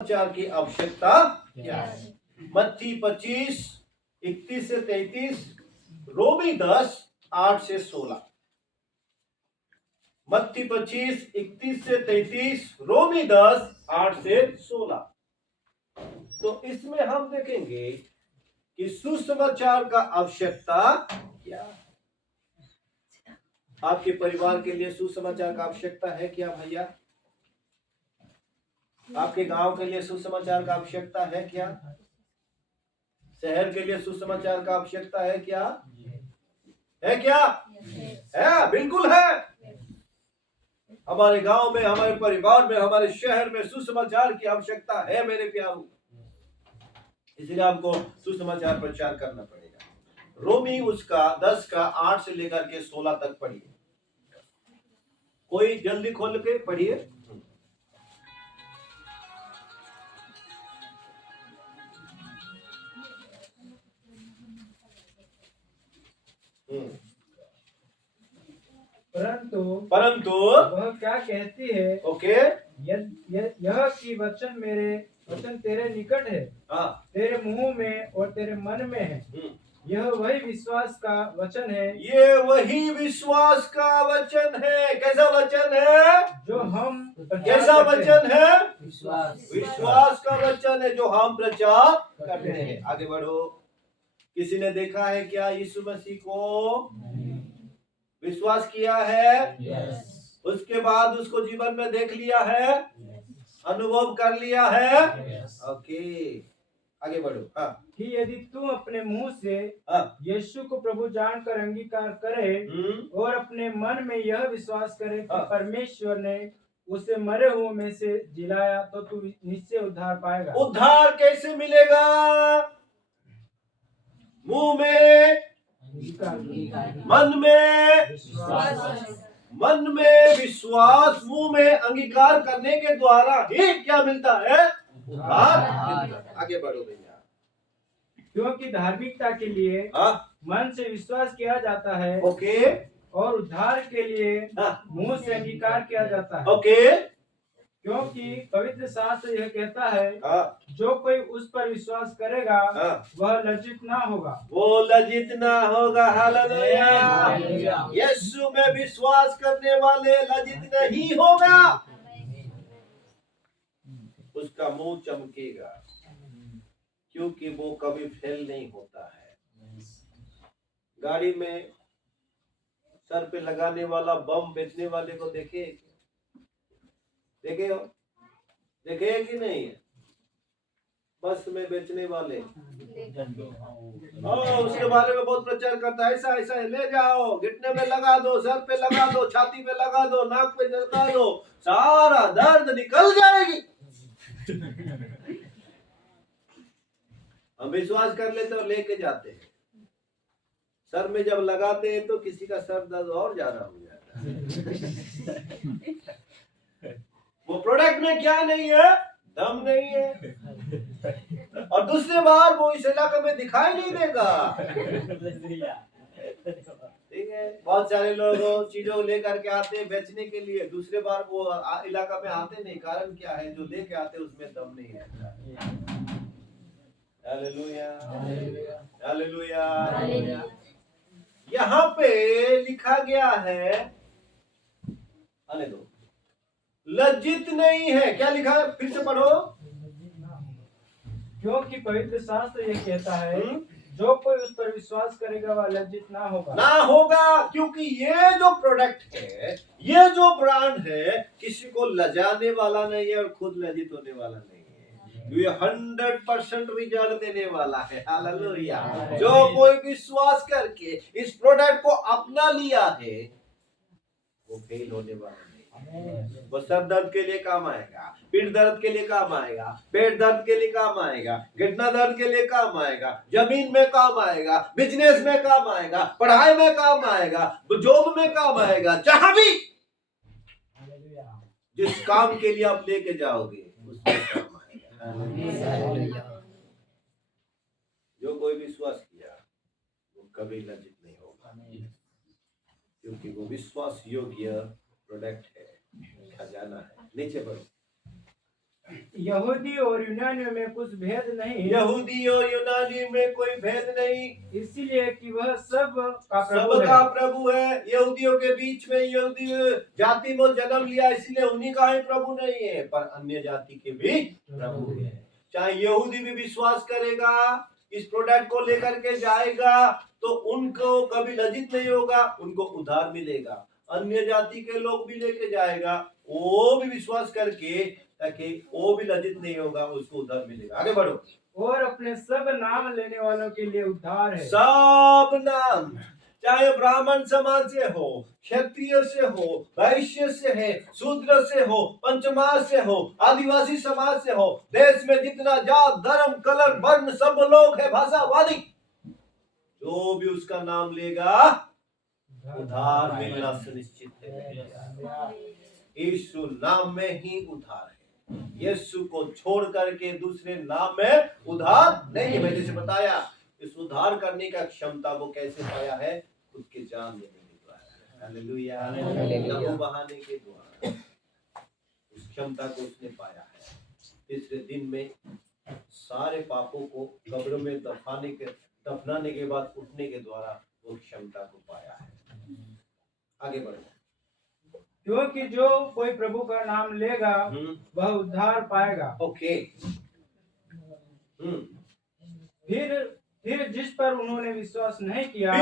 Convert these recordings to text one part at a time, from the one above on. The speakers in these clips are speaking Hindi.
सुसमाचार की आवश्यकता क्या है? मत्ती 25:31 से 33, रोमी 10:8 से 16। मत्ती 25:31 से 33, रोमी 10:8 से 16। तो इसमें हम देखेंगे कि सुसमाचार का आवश्यकता क्या है। आपके परिवार के लिए सुसमाचार का आवश्यकता है क्या भैया? आपके गांव के लिए सुसमाचार का आवश्यकता है क्या? शहर के लिए सुसमाचार का आवश्यकता है क्या? है क्या? है, बिल्कुल है। हमारे गांव में, हमारे परिवार में, हमारे शहर में सुसमाचार की आवश्यकता है मेरे प्यारों। इसलिए आपको सुसमाचार प्रचार करना पड़ेगा। रोमी उसका 10:8 से लेकर के 16 तक पढ़िए। कोई जल्दी खोल के पढ़िए। परंतु वह क्या कहती है? ओके, यह कि वचन तेरे निकट है, तेरे मुंह में और तेरे मन में है। यह वही विश्वास का वचन है। ये वही विश्वास का वचन है। कैसा वचन है? जो हम कैसा वचन है? विश्वास विश्वास का वचन है जो हम प्रचार करते हैं। आगे बढ़ो। किसी ने देखा है क्या यीशु मसीह को? विश्वास किया है? उसके बाद उसको जीवन में देख लिया है? अनुभव कर लिया है? ओके, आगे बढ़ो। कि यदि तू अपने मुंह से यीशु को प्रभु जानकर अंगीकार करे और अपने मन में यह विश्वास करे कि परमेश्वर ने उसे मरे हुए में से जिलाया, तो तू निश्चय उद्धार पाएगा। उद्धार कैसे मिलेगा? मुंह में, मन में विश्वास, मुंह में अंगीकार करने के द्वारा ही क्या मिलता है? उद्धार। आगे बढ़ो भैया। क्योंकि धार्मिकता के लिए मन से विश्वास किया जाता है, ओके, और उद्धार के लिए मुंह से अंगीकार किया जाता है। ओके, क्योंकि पवित्र शास्त्र यह कहता है, जो कोई उस पर विश्वास करेगा वह लज्जित ना होगा। वो लज्जित ना होगा। हालेलुया। यीशु में विश्वास करने वाले लज्जित नहीं होगा। उसका मुंह चमकेगा, क्योंकि वो कभी फेल नहीं होता है। गाड़ी में सर पे लगाने वाला बम बेचने वाले को देखे हो? देखे कि नहीं? बस में बेचने वाले, उसके बारे में बहुत प्रचार करता है। ऐसा ऐसा ले जाओ, घुटने में लगा दो, सर पे लगा दो, छाती पे लगा दो, नाक पे लगा दो, सारा दर्द निकल जाएगी। हम विश्वास कर लेते और लेके जाते हैं। सर में जब लगाते हैं तो किसी का सर दर्द और ज्यादा हो जाता है। वो प्रोडक्ट में क्या नहीं है? दम नहीं है। और दूसरी बार वो इस इलाके में दिखाई नहीं देगा। ठीक है, बहुत सारे लोग चीजों लेकर के आते हैं बेचने के लिए, दूसरे बार वो इलाका में आते नहीं। कारण क्या है? जो लेके आते उसमें दम नहीं है। Hallelujah, hallelujah. यहाँ पे लिखा गया है, आने दो, लज्जित नहीं है। क्या लिखा है? फिर से पढ़ो। क्योंकि पवित्र शास्त्र यह कहता है, जो कोई उस पर विश्वास करेगा वह लज्जित ना होगा। क्योंकि ये जो प्रोडक्ट है, ये जो ब्रांड है, किसी को लजाने वाला नहीं है और खुद लज्जित होने वाला नहीं है। ये 100% रिजल्ट देने वाला है। हालेलुया। जो कोई विश्वास करके इस प्रोडक्ट को अपना लिया है, वो फेल होने वाला नहीं। वो सर दर्द के लिए काम आएगा, पीठ दर्द के लिए काम आएगा, पेट दर्द के लिए काम आएगा, घुटना दर्द के लिए काम आएगा, जमीन में काम आएगा, बिजनेस में काम आएगा, पढ़ाई में काम आएगा, जॉब में काम आएगा, जहां भी जिस काम के लिए आप लेके जाओगे उसमें काम आएगा। जो कोई विश्वास किया वो कभी लज्जित नहीं होगा, क्योंकि वो विश्वास योग्य प्रोडक्ट है, खजाना है। नीचे बढ़ो। यहूदी और यूनानियों में कुछ भेद नहीं, यहूदी और यूनानी में कोई भेद नहीं, इसलिए कि वह सब का प्रभु सबका है। प्रभु है। यहूदियों के बीच में यहूदी जाति में जन्म लिया, इसलिए उन्हीं का ही प्रभु नहीं है, पर अन्य जाति के भी प्रभु है। चाहे यहूदी भी विश्वास करेगा, इस प्रोडक्ट को लेकर के जाएगा, तो उनको कभी लज्जित नहीं होगा, उनको उद्धार मिलेगा। अन्य जाति के लोग भी लेके जाएगा, वो भी विश्वास करके, ताकि वो भी लज्जित नहीं होगा, उसको उद्धार मिलेगा। आगे बढ़ो। और अपने सब नाम लेने वालों के लिए उद्धार है। सब नाम, चाहे ब्राह्मण समाज से हो, क्षत्रिय से हो, वैश्य से है, शूद्र से हो, पंचमास से हो, आदिवासी समाज से हो, देश में जितना जात धर्म कलर वर्ण सब लोग है, भाषावादी, जो भी उसका नाम लेगा उद्धार मिलना सुनिश्चित है। यीशु नाम में ही उद्धार है। यीशु को छोड़ करके दूसरे नाम में उद्धार नहीं है। मैंने जैसे बताया, इस उद्धार करने का क्षमता वो कैसे पाया है? खुद के जान देने के द्वारा, हालेलुया, लहू बहाने के द्वारा उस क्षमता को उसने पाया है। तीसरे दिन में सारे पापों को कब्र में दफनाने के बाद उठने के द्वारा वो क्षमता को पाया है। आगे बढ़ो। क्योंकि जो कोई प्रभु का नाम लेगा वह उद्धार पाएगा। ओके। फिर जिस पर उन्होंने विश्वास नहीं किया,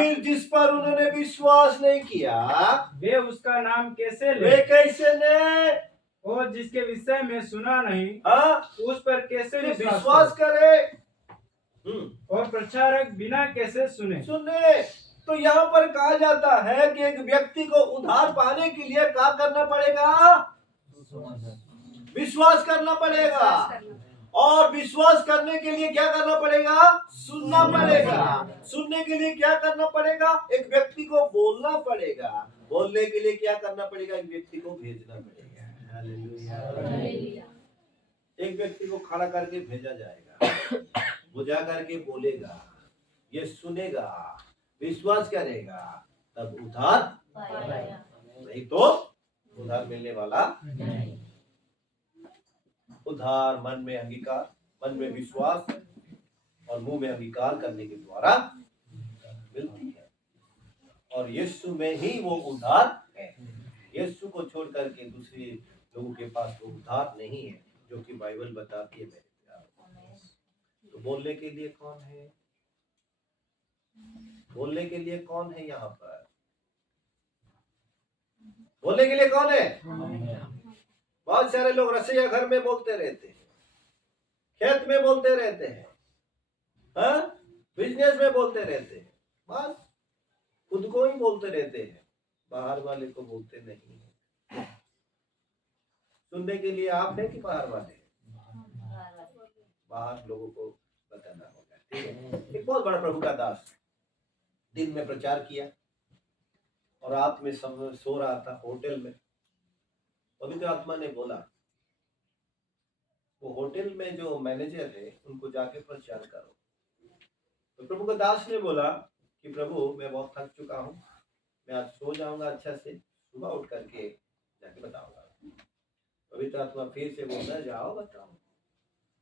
वे उसका नाम कैसे ले? और जिसके विषय में सुना नहीं, उस पर कैसे विश्वास करे? और प्रचारक बिना कैसे सुने? तो यहाँ पर कहा जाता है कि एक व्यक्ति को उद्धार पाने के लिए क्या करना पड़ेगा? विश्वास करना पड़ेगा। और विश्वास करने के लिए क्या करना पड़ेगा? सुनना पड़ेगा। सुनने के लिए क्या करना पड़ेगा? एक व्यक्ति को बोलना पड़ेगा। बोलने के लिए क्या करना पड़ेगा? एक व्यक्ति को भेजना पड़ेगा। हालेलुया। एक व्यक्ति को खड़ा करके भेजा जाएगा, वो जा करके बोलेगा, ये सुनेगा, विश्वास करेगा, तब उद्धार पाएगा। नहीं तो उद्धार मिलने वाला नहीं। उद्धार मन में अंगीकार, मन में विश्वास और मुंह में अंगीकार करने के द्वारा मिलती है। और यीशु में ही वो उद्धार है। यीशु को छोड़ करके दूसरे लोगों के पास वो उद्धार नहीं है, जो कि बाइबल बताती है। तो बोलने के लिए कौन है? बोलने के लिए कौन है? यहाँ पर बोलने के लिए कौन है? बहुत सारे लोग रसोईया घर में बोलते रहते हैं, खेत में बोलते रहते हैं, बिजनेस में बोलते रहते हैं, बस खुद को ही बोलते रहते हैं, बाहर वाले को बोलते नहीं है। सुनने के लिए आप हैं कि बाहर वाले? बाहर लोगों को बताना होगा, ठीक है। एक बहुत बड़ा प्रभु का दास दिन में प्रचार किया और रात में सो रहा था होटल में। पवित्र आत्मा ने बोला, वो होटल में जो मैनेजर है उनको जाके प्रचार करो। तो प्रभु का दास ने बोला कि प्रभु मैं बहुत थक चुका हूँ, मैं आज सो जाऊंगा अच्छा से, सुबह उठ करके जाके बताऊंगा। पवित्र आत्मा फिर से बोलता, जाओ बताओ।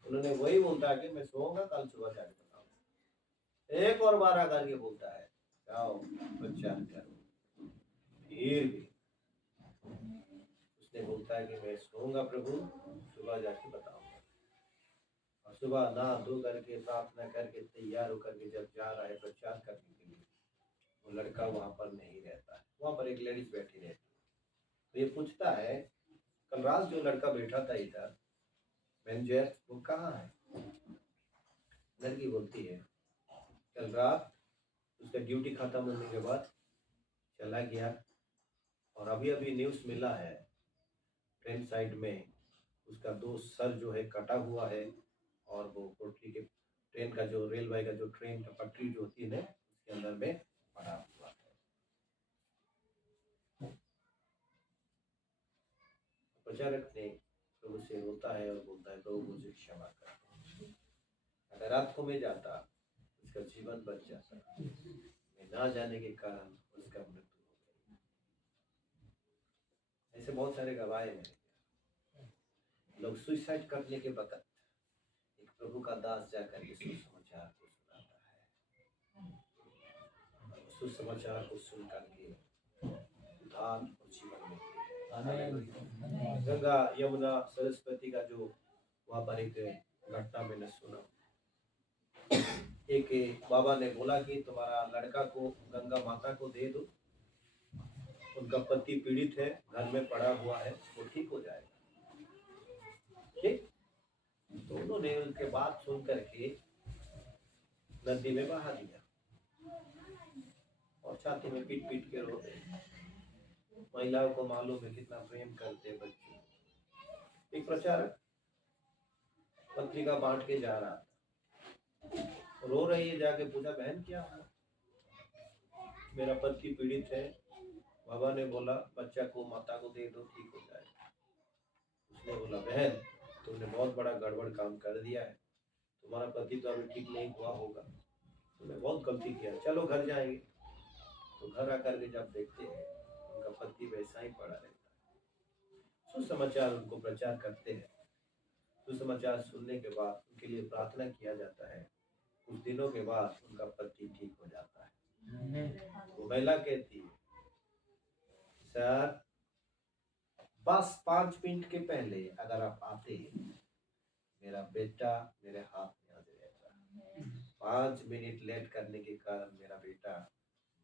उन्होंने वही बोलता है कि मैं सोऊंगा, कल सुबह जाके बताऊंगा। एक और बार आकर के बोलता है, जाओ प्रचार करो। फिर भी उसने बोलता है कि मैं सोऊंगा प्रभु, सुबह जाके बताऊंगा। और सुबह नहा धो करके प्रार्थना करके तैयार होकर के जब जा रहा है प्रचार करने के लिए, वो लड़का वहां पर नहीं रहता है, वहां पर एक लेडीज बैठी रहती है। तो ये पूछता है, कल रात जो लड़का बैठा था इधर मैनेजर, वो कहाँ है? लड़की बोलती है, कल रात उसका ड्यूटी खत्म होने के बाद चला गया, और अभी अभी न्यूज़ मिला है ट्रेन साइड में उसका 2 सर जो है कटा हुआ है, और वो कोठरी के ट्रेन का जो रेलवे का जो ट्रेन का पटरी जो होती है ना, उसके अंदर में पड़ा हुआ है। प्रचारक ने प्रभु से रोता है और बोलता है, प्रभु मुझे क्षमा कर। अगर आंखों में जाता उसका जीवन बच जाता, मैं ना जाने के कारण उसका मृत्यु हो गई। ऐसे बहुत सारे गवाह हैं। लोग सुसाइड करने के वक्त एक प्रभु का दास जाकर के सुसमाचार को सुनाता है, सुसमाचार को सुन करके उद्धार और जीवन मिलती है। गंगा यमुना सरस्वती का जो वहां पर एक घटना मैंने सुना, एक बाबा ने बोला कि तुम्हारा लड़का को गंगा माता को दे दो, उनका पति पीड़ित है, घर में पड़ा हुआ है, वो ठीक हो जाएगा। ठीक, तो उन्होंने उनके बात सुन करके नदी में बहा दिया और छाती में पीट पीट के रो रहे। महिलाओं को मालूम है कितना प्रेम करते हैं बच्चे। एक प्रचारक पत्रिका बांट के जा रहा था, रो रही है, जाके पूछा बहन क्या हुआ? मेरा पति पीड़ित है, बाबा ने बोला बच्चा को माता को दे दो, ठीक हो जाएगा। उसने बोला बहन तुमने बहुत बड़ा गड़बड़ काम कर दिया है, तुम्हारा पति तो अभी ठीक नहीं हुआ होगा, तुमने बहुत गलती किया, चलो घर जाएंगे। तो घर आकर के जब देखते हैं उनका पति वैसा ही पड़ा रहता है। सुसमाचार उनको प्रचार करते हैं, सुसमाचार सुनने के बाद उनके लिए प्रार्थना किया जाता है। कुछ दिनों के बाद उनका पति ठीक हो जाता है। वो महिला कहती है सर बस 5 मिनट के पहले अगर आप आते मेरा बेटा मेरे हाथ में आ जाएगा। 5 मिनट लेट करने के कारण मेरा बेटा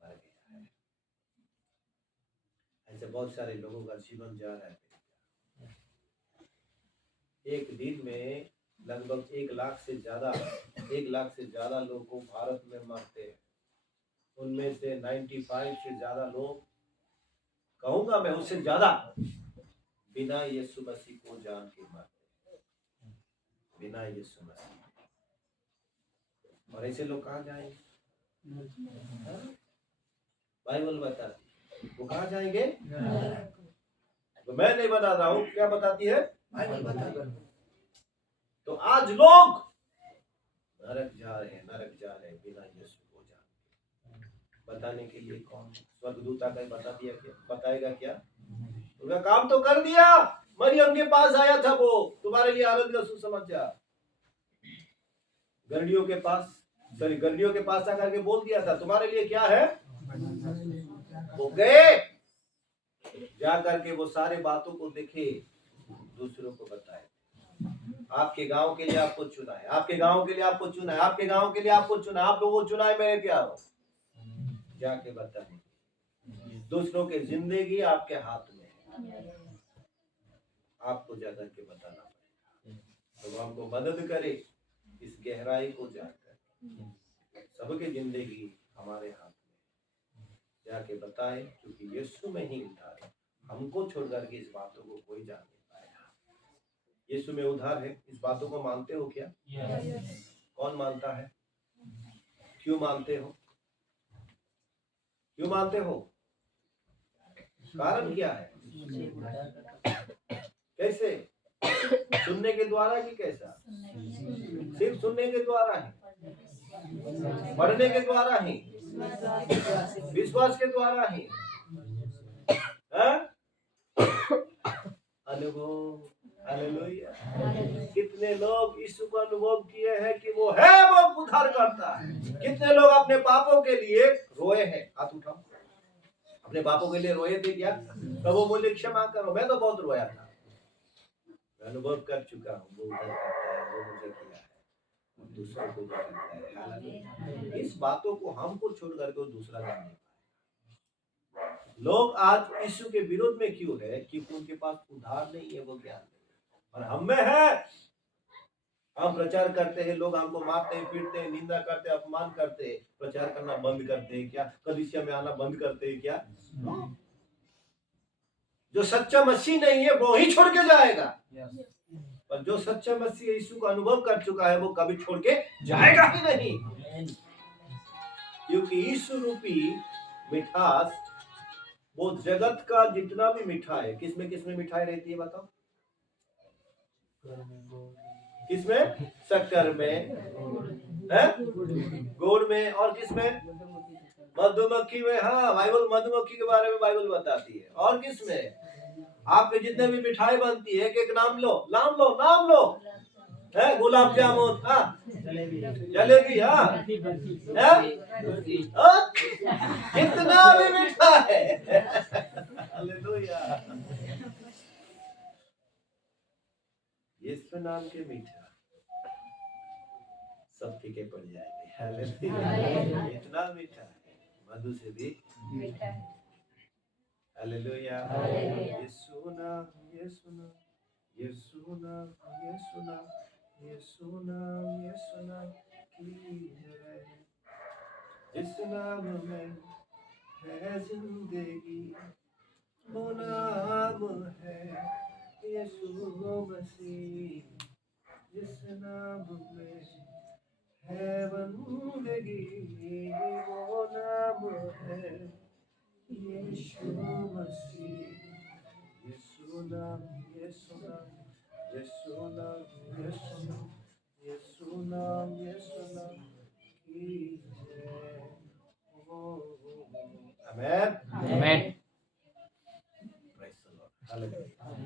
मर गया है। ऐसे बहुत सारे लोगों का जीवन जा रहा है। एक दिन में लगभग 1 लाख से ज्यादा लोग को भारत में मरते हैं। उनमें से 95 से ज्यादा लोग, कहूंगा मैं उससे ज्यादा, बिना यीशु मसीह को जान के मरते हैं, बिना यीशु मसीह। और ऐसे लोग कहाँ जाएंगे? बाइबल बताती वो कहाँ जाएंगे? तो मैं नहीं बता रहा हूँ, क्या बताती है? बाइबल बताती है। तो आज लोग नरक जा रहे हैं बिना यीशु को जान। बताने के लिए कौन? स्वर्गदूत आकर बता दिया क्या? बताएगा क्या? उनका काम तो कर दिया। मरियम के पास आया था वो, तुम्हारे लिए आनंद का सुसमाचार। गर्दियों के पास आकर के बोल दिया था तुम्हारे लिए क्या है। वो गए, जा करके वो सारे बातों को देखे, दूसरों को बताए। आपके गांव के लिए आपको चुना है, आपके गांव के लिए आपको चुना है, आपके गांव के लिए आपको चुना, आप लोगों को चुना है मेरे प्यारो। जाके बताने, दूसरों की जिंदगी आपके हाथ में है, आपको जा करके बताना पड़ेगा। तो हमको मदद करे इस गहराई को जानकर। सबकी जिंदगी हमारे हाथ में, जाके बताए, क्योंकि यीशु में ही उद्धार है। हमको छोड़ करके इस बातों को कोई जान नहीं पाएगा। यीशु में उद्धार है, इस बातों को मानते हो क्या? कौन मानता है? क्यों मानते हो? क्यों मानते हो? कारण क्या है? कैसे? सुनने के द्वारा कि कैसा? सिर्फ सुनने के द्वारा ही, पढ़ने के द्वारा ही, विश्वास के द्वारा ही, अनुभव। हालेलुया। कितने लोग यीशु को अनुभव किए हैं कि वो है, वो उद्धार करता है। कितने लोग अपने पापों के लिए रोए हैं? हाथ उठाओ। अपने पापों के लिए रोए थे क्या? प्रभु मुझे क्षमा करो, मैं तो बहुत रोया था। मैं अनुभव कर चुका हूँ, वो उद्धार करता है, वो मुझे किया है, दूसरों को भी करता है। हालेलुया। इस बातों को हमको छोड़ करके दूसरा जान नहीं पाएगा। लोग आज यीशु के विरोध में क्यों है? क्योंकि उनके पास उद्धार नहीं है, वो ज्ञान नहीं है। और हम में है। हम प्रचार करते हैं, लोग हमको मारते हैं, पीटते हैं, निंदा करते हैं, अपमान करते हैं, प्रचार करना बंद करते हैं क्या? कलीसिया में आना बंद करते हैं क्या? जो सच्चा मसीह नहीं है वो ही छोड़ के जाएगा, पर जो सच्चा मसीह यीशु को अनुभव कर चुका है वो कभी छोड़ के जाएगा ही नहीं। क्योंकि यीशु रूपी मिठास वो जगत का जितना भी मिठाई है, किसमें मिठाई रहती है बताओ? किसमें? शक्कर में, गुड़ में, और किसमें? मधुमक्खी में। हाँ, बाइबल मधुमक्खी के बारे में बाइबल बताती है। और किसमें? आपके जितने भी मिठाई बनती है, एक एक नाम लो, नाम लो, नाम लो। है गुलाब जामुन, हाँ, जलेबी, हाँ, कितना भी मीठा है। हालेलुया। यीशु नाम के मीठा सब फीके पड़ जाएंगे। हालेलुया। इतना मीठा है, मधु से भी मीठा है। हालेलुया। यीशु नाम, यीशु नाम, यीशु नाम, यीशु नाम, यीशु नाम, यीशु नाम की जय। जिस नाम में है जिंदगी, वो नाम है यीशु मसीह। जिस नाम में है बंदगी, वो नाम है यीशु मसीह। यीशु नाम, यीशु नाम, यीशु नाम, यीशु नाम, यीशु नाम, यीशु नाम की जय। आमेन। Amen. Praise the Lord. Hallelujah.